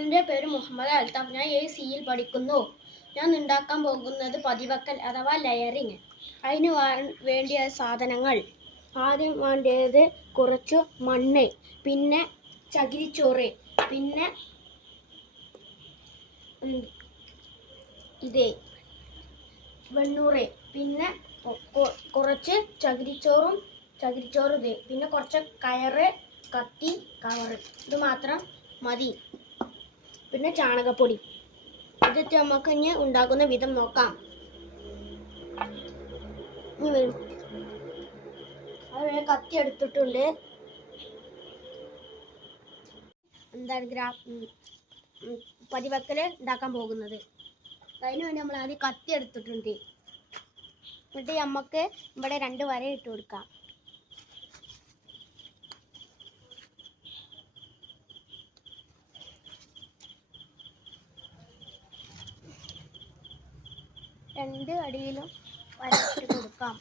എൻ്റെ പേര് മുഹമ്മദ് അൽത്താഫ്. ഞാൻ സിയിൽ പഠിക്കുന്നു. ഞാൻ ഉണ്ടാക്കാൻ പോകുന്നത് പതിവക്കൽ അഥവാ ലെയറിങ്. അതിന് വേണ്ടിയ സാധനങ്ങൾ: ആദ്യം വേണ്ടത് കുറച്ച് മണ്ണ്, പിന്നെ ചകിരിച്ചോറ്, പിന്നെ വെണ്ണൂറ്, പിന്നെ കുറച്ച് ചകിരിച്ചോറ് പിന്നെ കുറച്ച് കയറ്, കത്തി, കവറ്. ഇത് മാത്രം മതി. പിന്നെ ചാണകപ്പൊടി. ഇത് നമുക്ക് ഇനി ഉണ്ടാക്കുന്ന വിധം നോക്കാം. അതുപോലെ കത്തി എടുത്തിട്ടുണ്ട്. പതിവക്കല് ഉണ്ടാക്കാൻ പോകുന്നത്. അതിന് വേണ്ടി നമ്മൾ ആദ്യം കത്തി എടുത്തിട്ടുണ്ട്. എന്നിട്ട് നമുക്ക് ഇവിടെ 2 വര ഇട്ട് കൊടുക്കാം. രണ്ട് അടിയിലും വരയിട്ട് കൊടുക്കാം.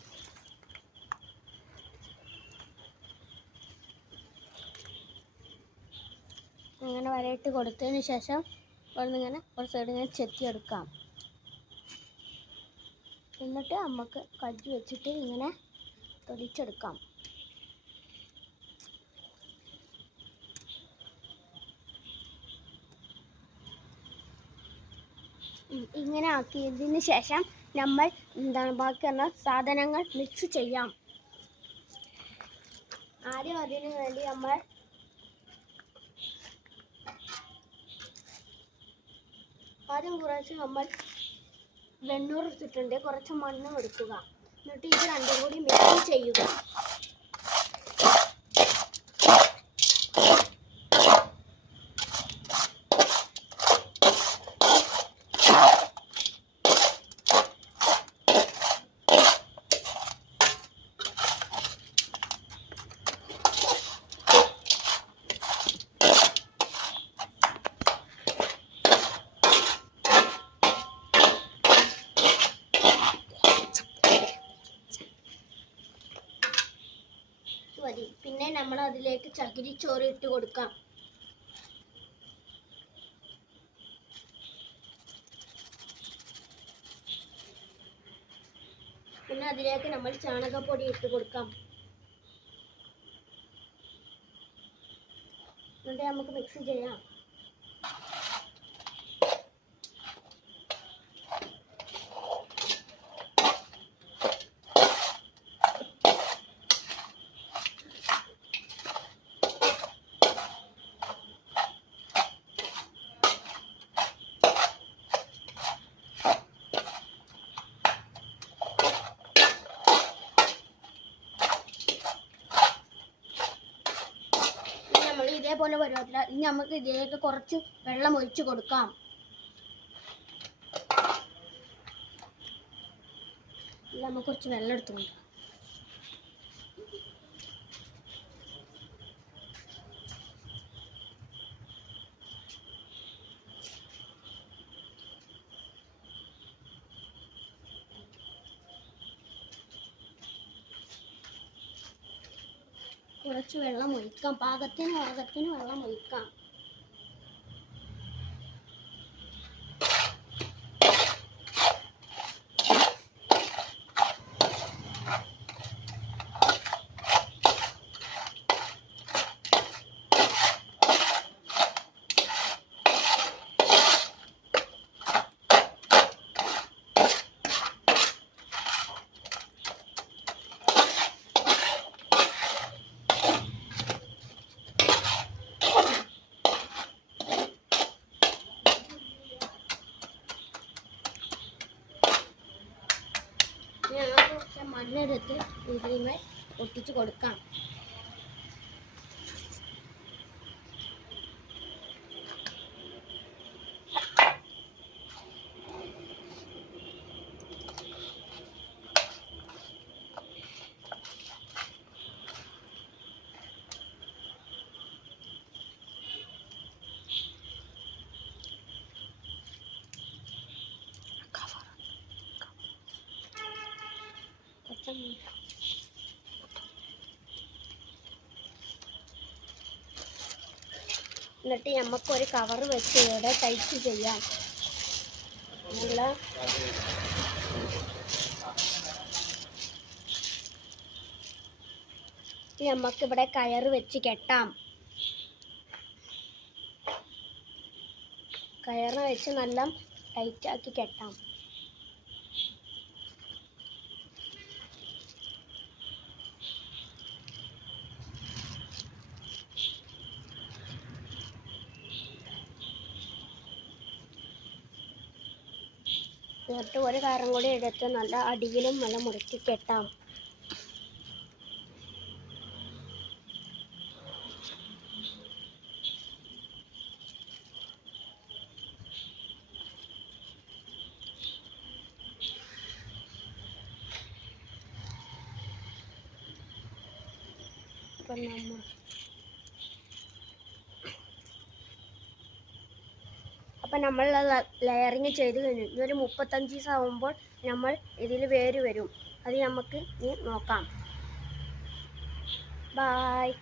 ഇങ്ങനെ വരയിട്ട് കൊടുത്തതിന് ശേഷം ഒന്നിങ്ങനെ ഒരു സൈഡ് ഇങ്ങനെ ചെത്തിയെടുക്കാം. എന്നിട്ട് നമുക്ക് കജ്ജ് വെച്ചിട്ട് ഇങ്ങനെ തൊലിച്ചെടുക്കാം. ഇങ്ങനെ ആക്കിയതിന് ശേഷം നമ്മൾ ബാക്കിയുള്ള സാധനങ്ങൾ മിക്സ് ചെയ്യാം. ആദ്യം അതിനു വേണ്ടി കുറച്ച് വെണ്ണൂറ് എടുത്തിട്ടുണ്ട്. കുറച്ച് മണ്ണും എടുക്കുക. എന്നിട്ട് ഇത് രണ്ടും കൂടി മിക്സ് ചെയ്യുക. പിന്നെ നമ്മൾ അതിലേക്ക് ചകിരിച്ചോറ് ഇട്ട് കൊടുക്കാം. പിന്നെ അതിലേക്ക് നമ്മൾ ചാണകപ്പൊടി ഇട്ട് കൊടുക്കാം. എന്നിട്ട് നമുക്ക് മിക്സ് ചെയ്യാം. ഇതേപോലെ വരുമല്ല. ഇനി നമുക്ക് ഇതിലേക്ക് കുറച്ച് വെള്ളം ഒഴിച്ചു കൊടുക്കാം. നമുക്ക് കുറച്ച് വെള്ളം എടുത്തുകൊണ്ട് കുറച്ച് വെള്ളം ഒഴിക്കാം. പാകത്തിന് വെള്ളം ഒഴിക്കാം. മണ്ണെടുത്ത് ഇതിന്മേൽ ഒട്ടിച്ചു കൊടുക്കാം. എന്നിട്ട് നമുക്കൊരു കവർ വെച്ച് ഇവിടെ ടൈറ്റ് ചെയ്യാം. നല്ല നമുക്കിവിടെ കയറ് വെച്ച് കെട്ടാം. കയറ് വെച്ച് നല്ല ടൈറ്റാക്കി കെട്ടാം. എന്നിട്ട് ഒരു കയറും കൂടി എടുത്ത് നല്ല അടിയിലും നല്ല മുറുക്കി കെട്ടാം. അപ്പം നമ്മൾ ലെയറിങ് ചെയ്ത് കഴിഞ്ഞു. ഇതൊരു 35 ദിവസം ആകുമ്പോൾ നമ്മൾ ഇതിൽ വേര് വരും. അത് നമുക്ക് ഇനി നോക്കാം. ബായ്.